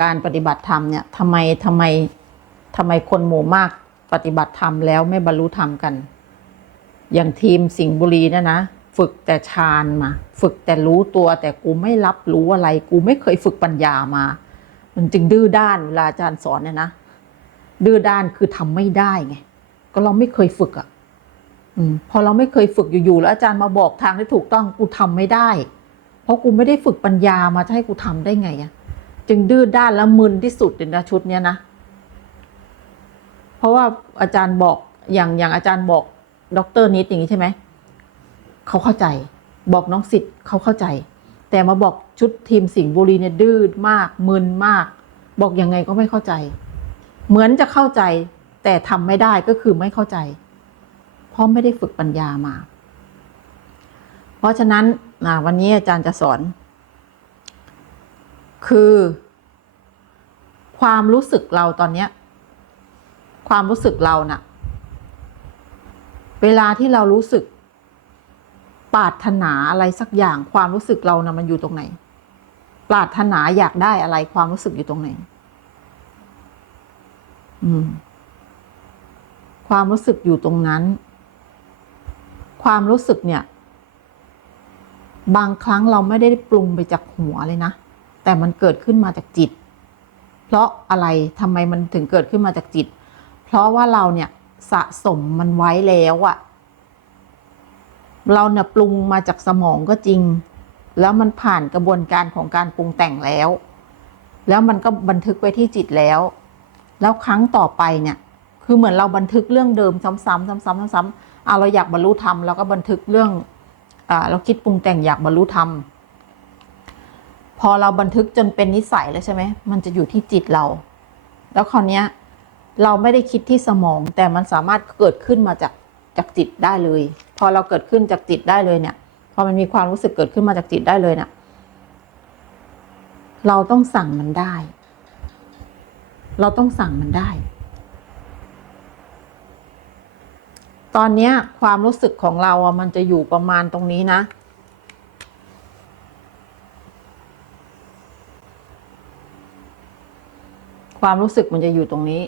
การปฏิบัติธรรมเนี่ยทำไมทำไมทำไมคนหมู่มากปฏิบัติธรรมแล้วไม่บรรลุธรรมกัน อย่างทีมสิงห์บุรีเนะนะ ฝึกแต่ฌานมา ฝึกแต่รู้ตัว แต่กูไม่รับรู้อะไร กูไม่เคยฝึกปัญญามา มันจึงดื้อด้านเวลาอาจารย์สอนเนี่ยนะดื้อด้านคือทำไม่ได้ไงก็เราไม่เคยฝึกอะ่ะพอเราไม่เคยฝึกอยู่ๆแล้วอาจารย์มาบอกทางที่ถูกต้องกูทำไม่ได้ เพราะกูไม่ได้ฝึกปัญญามาจะให้กูทำได้ไงอะ่ะ จึงดื้อด้านแล้วมึนที่สุดเลยนะชุดเนี้ยนะ เพราะว่าอาจารย์บอกอย่างอย่างอาจารย์บอกด็อกเตอร์นิดอย่างนี้ใช่ไหมเขาเข้าใจ บอกน้องสิทธิ์เขาเข้าใจ แต่มาบอกชุดทีมสิงห์บุรีเนี่ยดื้อมากมึนมาก บอกยังไงก็ไม่เข้าใจ เหมือนจะเข้าใจ แต่ทำไม่ได้ก็คือไม่เข้าใจ เพราะไม่ได้ฝึกปัญญามา เพราะฉะนั้นวันนี้อาจารย์จะสอน คือ ความรู้สึกเราตอนเนี้ย ความรู้สึกเราน่ะ เวลาที่เรารู้สึกปรารถนาอะไรสักอย่างความรู้สึกเรานะ่ะมันอยู่ตรงไหน ปรารถนาอยากได้อะไรความรู้สึกอยู่ตรงไหน อืม ความรู้สึกอยู่ตรงนั้น ความรู้สึกเนี่ย บางครั้งเราไม่ได้ปรุงไปจากหัวเลยนะ แต่มันเกิดขึ้นมาจากจิต เพราะอะไรทำไมมันถึงเกิดขึ้นมาจากจิต เพราะว่าเราเนี่ยสะสมมันไว้แล้วอะเราเนี่ยปรุงมาจากสมองก็จริง แล้วมันผ่านกระบวนการของการปรุงแต่งแล้ว แล้วมันก็บันทึกไว้ที่จิตแล้ว แล้วครั้งต่อไปเนี่ยคือเหมือนเราบันทึกเรื่องเดิมซ้ำๆซ้ำๆซ้ำๆเอาเราอยากบรรลุธรรมเราก็บันทึกเรื่องอ่าเราคิดปรุงแต่งอยากบรรลุธรรม อเราบันทึกจนเป็นนิสัยแล้วใช่ไหมมันจะอยู่ที่จิตเรา แล้วคราวนี้ยเราไม่ได้คิดที่สมอง แต่มันสามารถเกิดขึ้นมาจากจากจิตได้เลย พอเราเกิดขึ้นจากจิตได้เลยเนี่ย พอมันมีความรู้สึกเกิดขึ้นมาจากจิตได้เลยเนี่ยเราต้องสั่งมันได้ เราต้องสั่งมันได้ ตอนนี้ความรู้สึกของเราอะมันจะอยู่ประมาณตรงนี้นะ ความรู้สึกมันจะอยู่ตรงนี้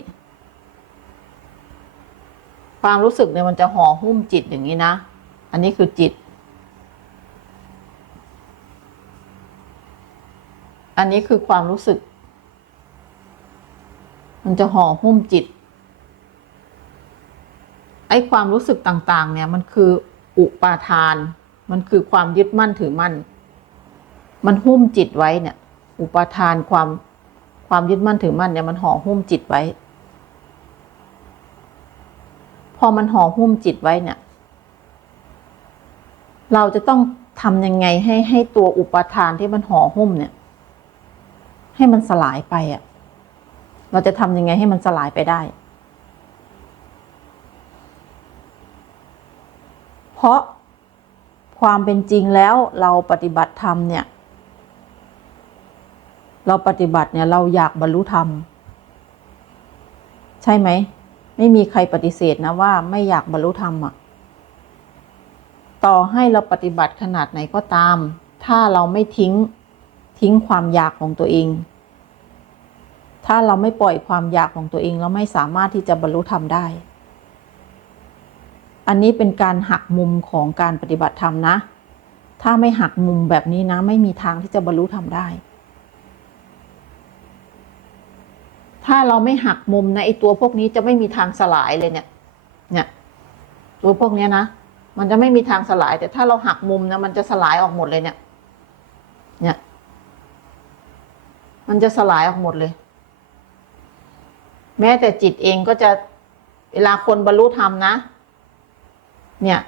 ความรู้สึกเนี่ยมันจะห่อหุ้มจิตอย่างนี้นะ อันนี้คือจิต อันนี้คือความรู้สึก มันจะห่อหุ้มจิต ไอ้ความรู้สึกต่างๆ เนี่ยมันคืออุปาทาน มันคือความยึดมั่นถือมั่น มันหุ้มจิตไว้เนี่ย อุปาทานความ ความยึดมั่นถือมั่นเนี่ยมันห่อหุ้มจิตไว้ พอมันห่อหุ้มจิตไว้เนี่ย เราจะต้องทำยังไงให้ให้ตัวอุปทานที่มันห่อหุ้มเนี่ย ให้มันสลายไปอะ่ะ เราจะทำยังไงให้มันสลายไปได้ เพราะความเป็นจริงแล้วเราปฏิบัติธรรมเนี่ย เราปฏิบัติเนี่ยเราอยากบรรลุธรรม ใช่ไหม ไม่มีใครปฏิเสธนะว่าไม่อยากบรรลุธรรมอะต่อให้เราปฏิบัติขนาดไหนก็ตาม ถ้าเราไม่ทิ้งทิ้งความอยากของตัวเอง ถ้าเราไม่ปล่อยความอยากของตัวเอง เราไม่สามารถที่จะบรรลุธรรมได้ อันนี้เป็นการหักมุมของการปฏิบัติธรรมนะ ถ้าไม่หักมุมแบบนี้นะ ไม่มีทางที่จะบรรลุธรรมได้ ถ้าเราไม่หักมุมนะไอตัวพวกนี้จะไม่มีทางสลายเลยเนี่ย เนี่ย ตัวพวกเนี้ยนะมันจะไม่มีทางสลาย แต่ถ้าเราหักมุมนะมันจะสลายออกหมดเลยเนี่ย เนี่ย มันจะสลายออกหมดเลย แม้แต่จิตเองก็จะเวลาคนบรรลุธรรมนะ เนี่ย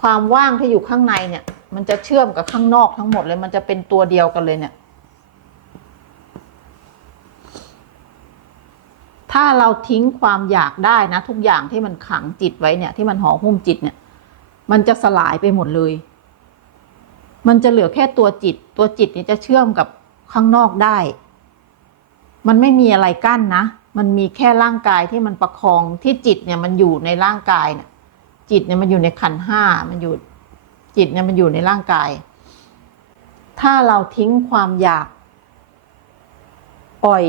ความว่างที่อยู่ข้างในเนี่ย มันจะเชื่อมกับข้างนอกทั้งหมดเลย มันจะเป็นตัวเดียวกันเลยเนี่ย ถ้าเราทิ้งความอยากได้นะ ทุกอย่างที่มันขังจิตไว้เนี่ย ที่มันห่อหุ้มจิตเนี่ย มันจะสลายไปหมดเลย มันจะเหลือแค่ตัวจิต ตัวจิตเนี่ยจะเชื่อมกับข้างนอกได้ มันไม่มีอะไรกั้นนะ มันมีแค่ร่างกายที่มันประคองที่จิตเนี่ยมันอยู่ในร่างกายเนี่ยจิตเนี่ยมันอยู่ในขันห้ามันอยู่จิตเนี่ยมันอยู่ในร่างกาย ถ้าเราทิ้งความอยาก ปล่อย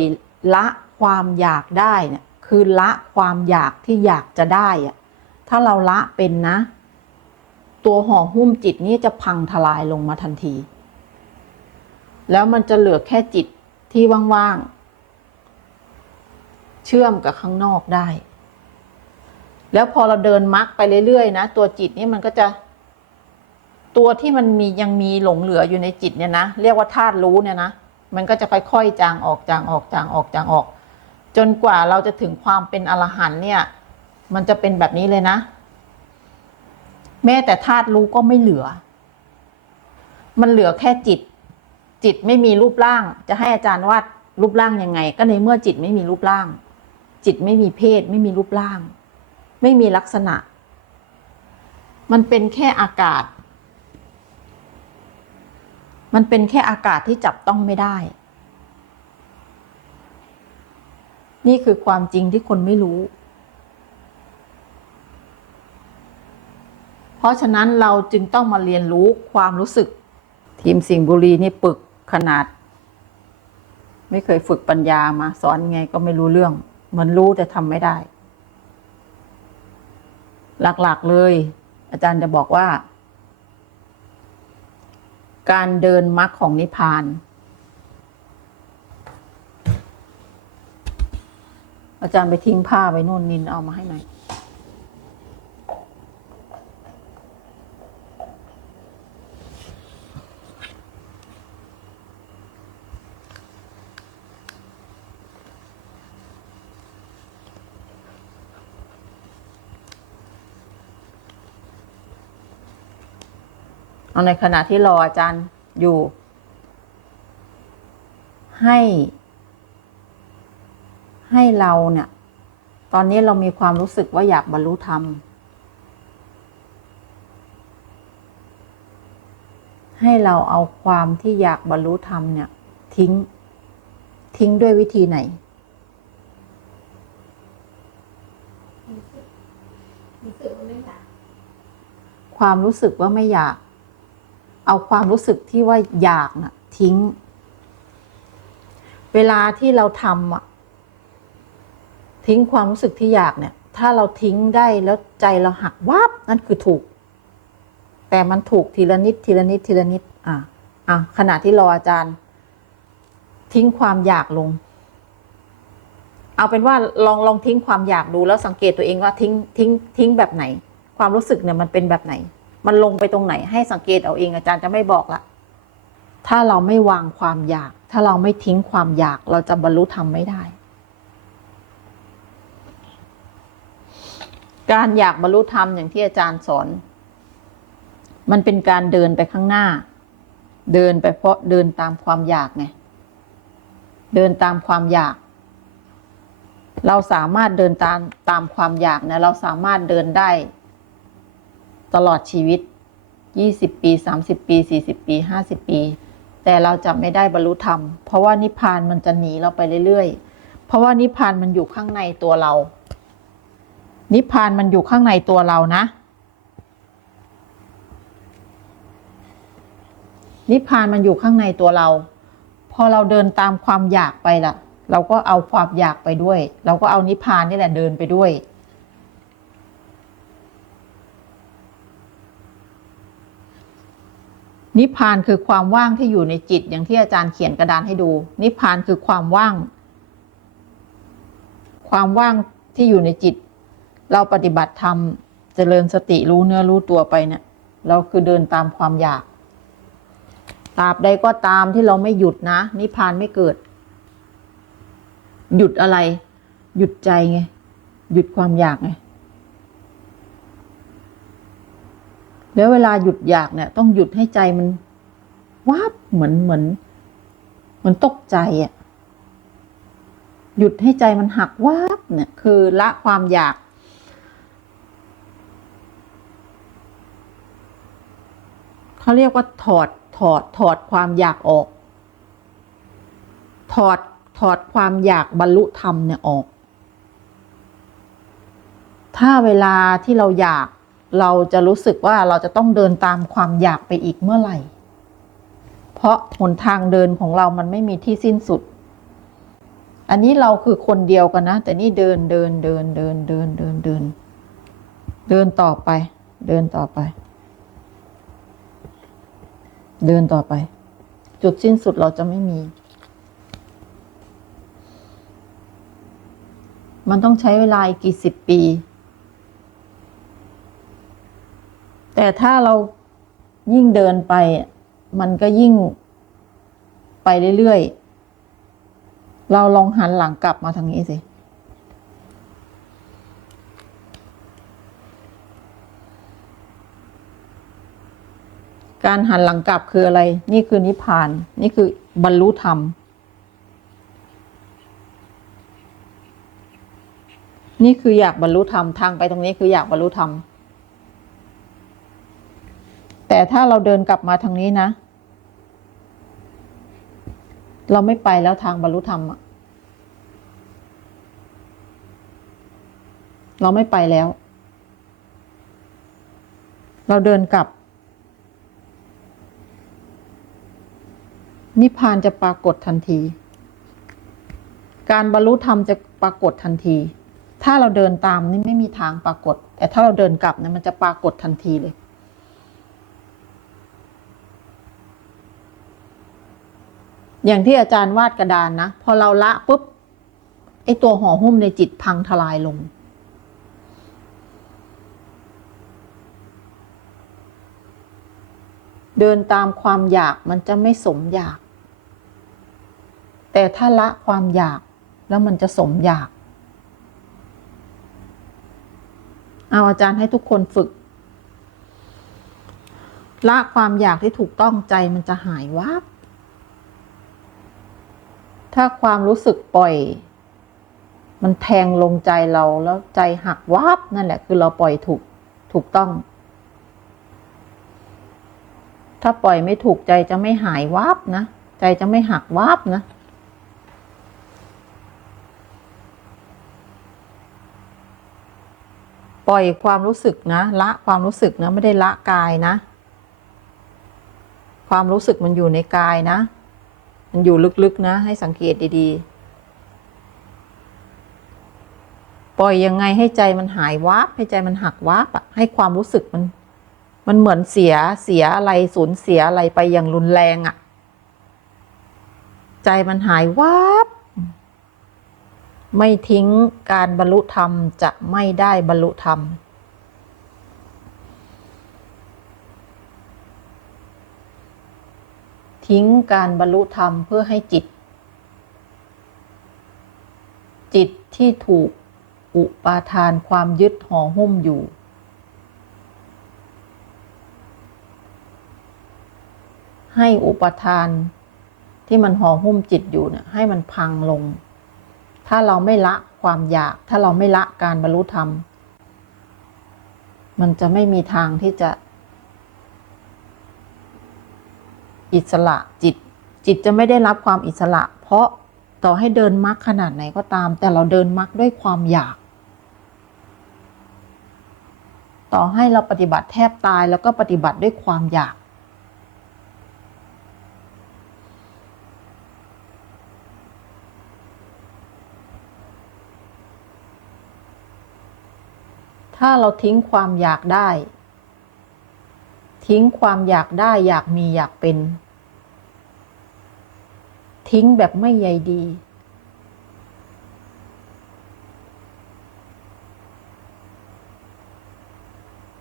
ละ ความอยากได้เนี่ยคือละความอยากที่อยากจะได้อะถ้าเราละเป็นนะ ตัวห่อหุ้มจิตนี้จะพังทลายลงมาทันที แล้วมันจะเหลือแค่จิตที่ว่างๆ เชื่อมกับข้างนอกได้ แล้วพอเราเดินมักไปเรื่อยๆนะ ตัวจิตนี้มันก็จะ ตัวที่มันมียังมีหลงเหลืออยู่ในจิตเนี่ยนะ เรียกว่าธาตุรู้เนี่ยนะ มันก็จะค่อยๆจางออกจางออกจางออกจางออก จนกว่าเราจะถึงความเป็นอรหันต์เนี่ย มันจะเป็นแบบนี้เลยนะ แม้แต่ธาตุรู้ก็ไม่เหลือ มันเหลือแค่จิต จิตไม่มีรูปร่าง จะให้อาจารย์วาดรูปร่างยังไง ก็ในเมื่อจิตไม่มีรูปร่าง จิตไม่มีเพศ ไม่มีรูปร่าง ไม่มีลักษณะ มันเป็นแค่อากาศ มันเป็นแค่อากาศที่จับต้องไม่ได้ นี่คือความจริงที่คนไม่รู้ เพราะฉะนั้นเราจึงต้องมาเรียนรู้ความรู้สึก ทีมสิงห์บุรีนี่ปึกขนาด ไม่เคยฝึกปัญญามาสอนไงก็ไม่รู้เรื่อง เหมันรู้แต่ทำไม่ได้ หลักๆเลย อาจารย์จะบอกว่า การเดินมรรคของนิพพาน อาจารย์ไปทิ้งผ้าไว้นู่นนินเอามาให้หน่อยเอาในขณะที่รออาจารย์อยู่ ให้ ให้เราเนี่ย ตอนนี้เรามีความรู้สึกว่าอยากบรรลุธรรม ให้เราเอาความที่อยากบรรลุธรรมเนี่ย ทิ้ง ทิ้งด้วยวิธีไหน ความรู้สึกว่าไม่อยาก เอาความรู้สึกที่ว่าอยากน่ะ ทิ้ง เวลาที่เราทำอะ ทิ้งความรู้สึกที่อยากเนี่ย ถ้าเราทิ้งได้แล้วใจเราหักวับนั่นคือถูก แต่มันถูกทีละนิดทีละนิดทีละนิด อะอะขณะที่รออาจารย์ ทิ้งความอยากลง เอาเป็นว่าลองลองทิ้งความอยากดูแล้วสังเกตตัวเองว่าทิ้งทิ้งทิ้งแบบไหน ความรู้สึกเนี่ยมันเป็นแบบไหน มันลงไปตรงไหน ให้สังเกตเอาเองอาจารย์จะไม่บอกละถ้าเราไม่วางความอยาก ถ้าเราไม่ทิ้งความอยาก เราจะบรรลุธรรมไม่ได้ การอยากบรรลุธรรมอย่างที่อาจารย์สอน มันเป็นการเดินไปข้างหน้า เดินไปเพราะเดินตามความอยากไงเดินตามความอยาก เราสามารถเดินตามตามความอยากเนี่ยเราสามารถเดินได้ ตลอดชีวิต20ปี30ปี40ปี50ปี แต่เราจะไม่ได้บรรลุธรรม เพราะว่านิพพานมันจะหนีเราไปเรื่อยๆ เพราะว่านิพพานมันอยู่ข้างในตัวเรา นิพพานมันอยู่ข้างในตัวเรานะ นิพพานมันอยู่ข้างในตัวเรา พอเราเดินตามความอยากไปล่ะ เราก็เอาความอยากไปด้วย เราก็เอานิพพานนี่แหละเดินไปด้วย นิพพานคือความว่างที่อยู่ในจิตอย่างที่อาจารย์เขียนกระดานให้ดู นิพพานคือความว่าง ความว่างที่อยู่ในจิต เราปฏิบัติธรรมเจริญสติรู้เนื้อรู้ตัวไปเนี่ย เราคือเดินตามความอยากตราบใดก็ตามที่เราไม่หยุดนะ นิพพานไม่เกิด หยุดอะไร หยุดใจไง หยุดความอยากไง แล้วเวลาหยุดอยากเนี่ย ต้องหยุดให้ใจมันวับเหมือนเหมือนเหมือนตกใจอะ่ะหยุดให้ใจมันหักวับเนี่ย คือละความอยาก เขาเรียกว่าถอดถอดถอดความอยากออก ถอดถอดความอยากบรรลุธรรมเนี่ยออก ถ้าเวลาที่เราอยากเราจะรู้สึกว่าเราจะต้องเดินตามความอยากไปอีกเมื่อไหร่ เพราะหนทางเดินของเรามันไม่มีที่สิ้นสุด อันนี้เราคือคนเดียวกันนะ แต่นี่เดินเดินเดินเดินเดินเดินเดิน เดินต่อไป เดินต่อไป เดินต่อไป จุดสิ้นสุดเราจะไม่มี มันต้องใช้เวลาอีกกี่สิบปี แต่ถ้าเรายิ่งเดินไป มันก็ยิ่งไปเรื่อยๆ เราลองหันหลังกลับมาทางนี้สิ การหันหลังกลับคืออะไร นี่คือนิพพาน นี่คือบรรลุธรรม นี่คืออยากบรรลุธรรม ทางไปตรงนี้คืออยากบรรลุธรรม แต่ถ้าเราเดินกลับมาทางนี้นะ เราไม่ไปแล้วทางบรรลุธรรมอะเราไม่ไปแล้ว เราเดินกลับ นิพพานจะปรากฏทันที การบรรลุธรรมจะปรากฏทันที ถ้าเราเดินตามนี่ไม่มีทางปรากฏ แต่ถ้าเราเดินกลับเนี่ยมันจะปรากฏทันทีเลย อย่างที่อาจารย์วาดกระดานนะ พอเราละปุ๊บไอตัวห่อหุ้มในจิตพังทลายลง เดินตามความอยากมันจะไม่สมอยาก แต่ถ้าละความอยากแล้วมันจะสมอยาก เอาอาจารย์ให้ทุกคนฝึก ละความอยากที่ถูกต้องใจมันจะหายวับถ้าความรู้สึกปล่อย มันแทงลงใจเราแล้วใจหักวับนั่นแหละ คือเราปล่อยถูกถูกต้อง ถ้าปล่อยไม่ถูกใจจะไม่หายวับนะ ใจจะไม่หักวับนะ ปล่อยความรู้สึกนะ ละความรู้สึกนะไม่ได้ละกายนะ ความรู้สึกมันอยู่ในกายนะ มันอยู่ลึกๆนะ ให้สังเกตดีๆ ปล่อยยังไงให้ใจมันหายวับให้ใจมันหักวับอะให้ความรู้สึกมัน มันเหมือนเสียเสียอะไรสูญเสียอะไรไปอย่างรุนแรงอะใจมันหายวับ ไม่ทิ้งการบรรลุธรรมจะไม่ได้บรรลุธรรม ทิ้งการบรรลุธรรมเพื่อให้จิต จิตที่ถูกอุปาทานความยึดห่อหุ้มอยู่ ให้อุปทานที่มันห่อหุ้มจิตอยู่เนี่ยให้มันพังลง ถ้าเราไม่ละความอยาก ถ้าเราไม่ละการบรรลุธรรม มันจะไม่มีทางที่จะ อิสระจิต จิตจะไม่ได้รับความอิสระ เพราะต่อให้เดินมรรคขนาดไหนก็ตาม แต่เราเดินมรรคด้วยความอยาก ต่อให้เราปฏิบัติแทบตายแล้วก็ปฏิบัติด้วยความอยาก ถ้าเราทิ้งความอยากได้ ทิ้งความอยากได้อยากมีอยากเป็น ทิ้งแบบไม่ใยดี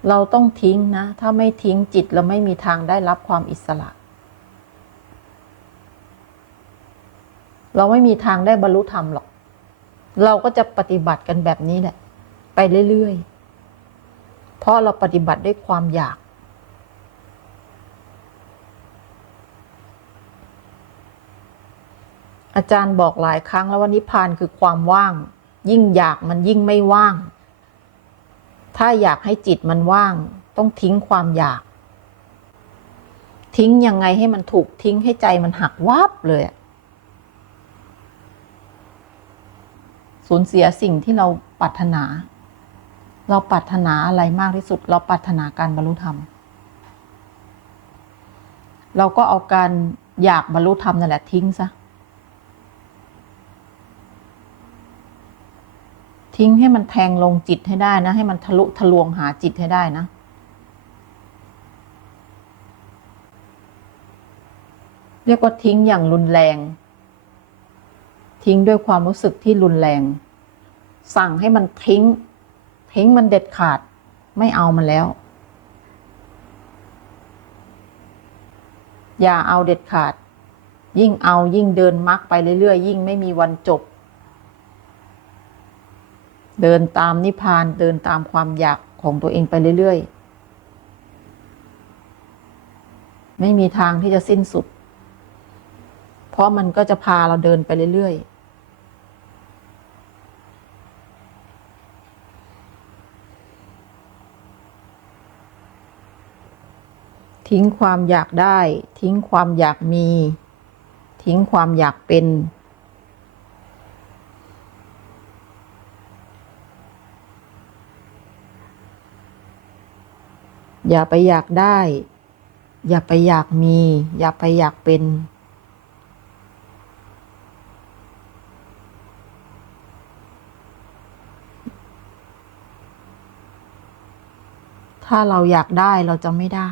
เราต้องทิ้งนะ ถ้าไม่ทิ้งจิตเราไม่มีทางได้รับความอิสระ เราไม่มีทางได้บรรลุธรรมหรอก เราก็จะปฏิบัติกันแบบนี้แหละ ไปเรื่อยๆ ราะเราปฏิบัติด้วยความอยาก อาจารย์บอกหลายครั้งแล้วว่านิพพานคือความว่าง ยิ่งอยากมันยิ่งไม่ว่าง ถ้าอยากให้จิตมันว่าง ต้องทิ้งความอยาก ทิ้งยังไงให้มันถูกทิ้งให้ใจมันหักวับเลยสูญเสียสิ่งที่เราปรารถนา เราปรารถนาอะไรมากที่สุด เราปรารถนาการบรรลุธรรม เราก็เอาการอยากบรรลุธรรมนั่นแหละทิ้งซะ ทิ้งให้มันแทงลงจิตให้ได้นะ ให้มันทะลุทะลวงหาจิตให้ได้นะ เรียกว่าทิ้งอย่างรุนแรง ทิ้งด้วยความรู้สึกที่รุนแรง สั่งให้มันทิ้ง ทิ้งมันเด็ดขาด ไม่เอามันแล้ว อย่าเอาเด็ดขาด ยิ่งเอายิ่งเดินมักไปเรื่อยๆ ยิ่งไม่มีวันจบ เดินตามนิพพานเดินตามความอยากของตัวเองไปเรื่อยๆ ไม่มีทางที่จะสิ้นสุด เพราะมันก็จะพาเราเดินไปเรื่อยๆ ทิ้งความอยากได้ ทิ้งความอยากมี ทิ้งความอยากเป็น อย่าไปอยากได้ อย่าไปอยากมี อย่าไปอยากเป็นถ้าเราอยากได้เราจะไม่ได้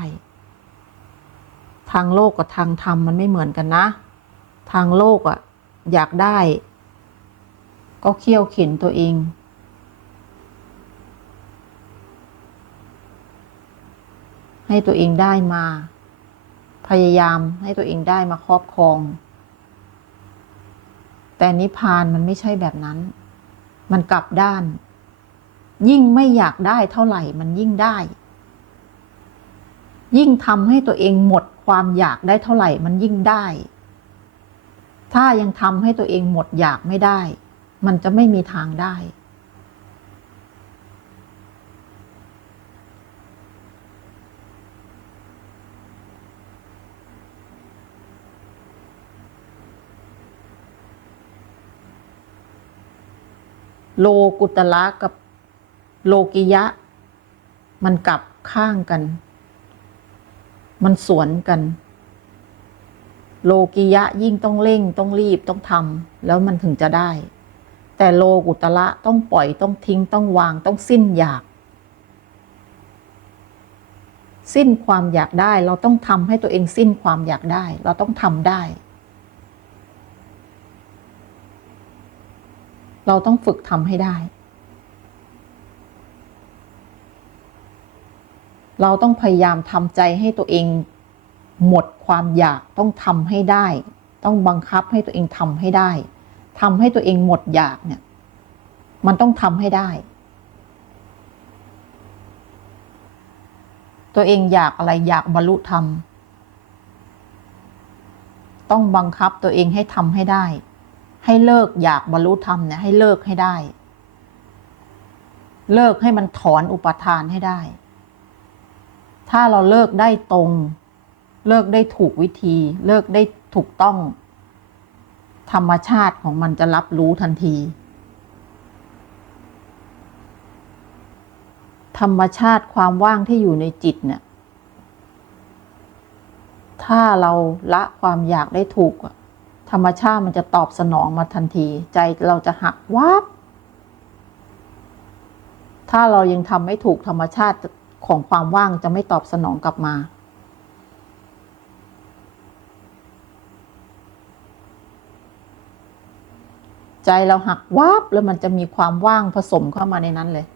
ทางโลกกับทางธรรมมันไม่เหมือนกันนะ ทางโลกอะอยากได้ ก็เคี่ยวเข็นตัวเอง ให้ตัวเองได้มา พยายามให้ตัวเองได้มาครอบครอง แต่นิพพานมันไม่ใช่แบบนั้น มันกลับด้าน ยิ่งไม่อยากได้เท่าไหร่มันยิ่งได้ยิ่งทำให้ตัวเองหมด ความอยากได้เท่าไหร่มันยิ่งได้ ถ้ายังทำให้ตัวเองหมดอยากไม่ได้ มันจะไม่มีทางได้ โลกุตละกับโลกิยะ มันกลับข้างกัน มันสวนกัน โลกิยะยิ่งต้องเร่งต้องรีบต้องทำแล้วมันถึงจะได้ แต่โลกุตละต้องปล่อยต้องทิ้งต้องวางต้องสิ้นอยาก สิ้นความอยากได้เราต้องทำให้ตัวเองสิ้นความอยากได้ เราต้องทำได้ เราต้องฝึกทำให้ได้ เราต้องพยายามทำใจให้ตัวเอง หมดความอยากต้องทำให้ได้ ต้องบังคับให้ตัวเองทำให้ได้ทำให้ตัวเองหมดอยากเนี่ย มันต้องทำให้ได้ ตัวเองอยากอะไรอยากบรรลุธรรมต้องบังคับตัวเองให้ทำให้ได้ ให้เลิกอยากบรรลุธรรมเนี่ยให้เลิกให้ได้ เลิกให้มันถอนอุปทานให้ได้ ถ้าเราเลิกได้ตรง เลิกได้ถูกวิธี เลิกได้ถูกต้อง ธรรมชาติของมันจะรับรู้ทันที ธรรมชาติความว่างที่อยู่ในจิตเนี่ย ถ้าเราละความอยากได้ถูก ธรรมชาติมันจะตอบสนองมาทันที ใจเราจะหักวับถ้าเรายังทำไม่ถูกธรรมชาติ ของความว่างจะไม่ตอบสนองกลับมา ใจเราหักวับแล้วมันจะมีความว่างผสมเข้ามาในนั้นเลย